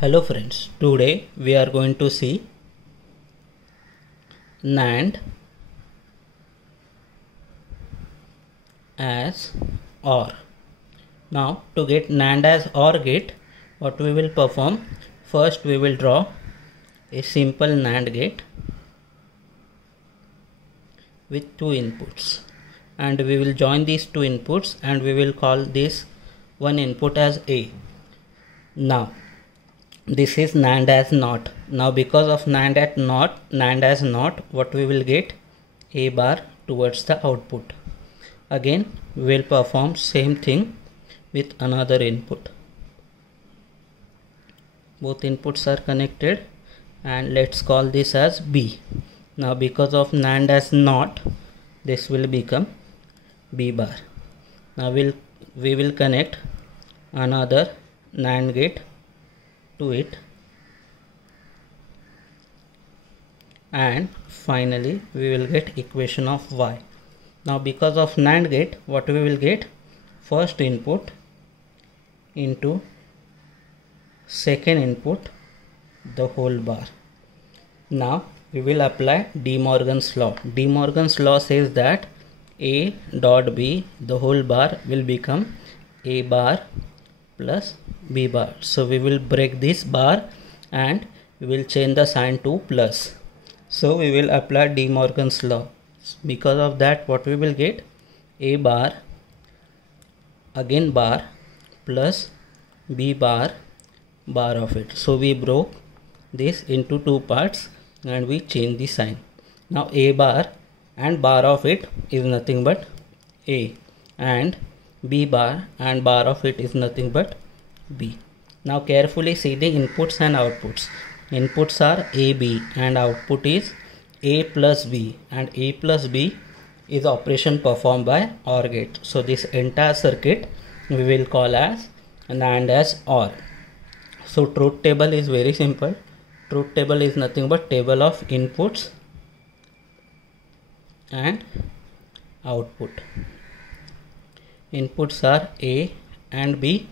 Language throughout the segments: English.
Hello friends, today we are going to see NAND as OR. Now to get NAND as OR gate, what we will perform, first we will draw a simple NAND gate with two inputs, and we will join these two inputs and we will call this one input as A. Now this is NAND as NOT. Now because of NAND as NOT, what we will get? A bar towards the output. Again we will perform same thing with another input. Both inputs are connected and let's call this as B. Now because of NAND as NOT, this will become B bar. Now we will connect another NAND gate to it, and finally we will get equation of Y. Now because of NAND gate, what we will get? First input into second input, the whole bar. Now we will apply De Morgan's law. De Morgan's law says that A dot B, the whole bar, will become A bar plus B bar. So we will break this bar and we will change the sign to plus. So we will apply De Morgan's law. Because of that, what we will get? A bar, again bar, plus B bar, bar of it. So we broke this into two parts and we change the sign. Now A bar and bar of it is nothing but A, and B bar and bar of it is nothing but B. Now carefully see the inputs and outputs. Inputs are A, B and output is A plus B, and A plus B is operation performed by OR gate. So this entire circuit we will call as NAND as OR. So truth table is very simple. Truth table is nothing but table of inputs and output. Inputs are A and B,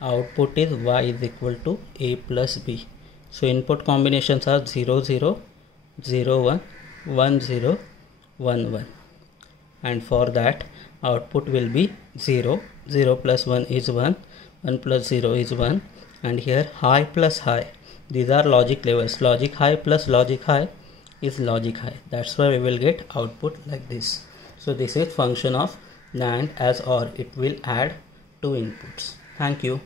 output is Y is equal to A plus B. So input combinations are 0 0 0 1 1 0 1 1, and for that output will be 0 0 plus 1 is 1, 1 plus 0 is 1, and here high plus high, these are logic levels. Logic high plus logic high is logic high. That's why we will get output like this. So this is function of NAND as OR. It will add two inputs. Thank you.